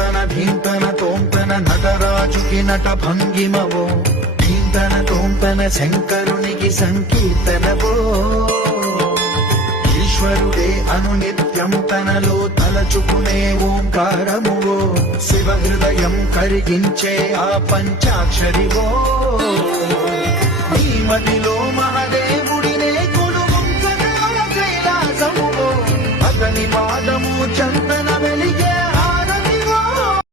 తోంతన ధీంతన తోంతన నటరాజుకి నట భంగిమవో ధీంతన తోంతన శంకరునికి సంకీర్తనవో ఈశ్వరుడే అనునిత్యం తనలో తలచుకునే ఓంకారమువో శివ హృదయం కరిగించే ఆ పంచాక్షరివో నీ మదిలో మహదేవుడినే కొలువుంచగా కైలాసమువో అతని పాదము చంద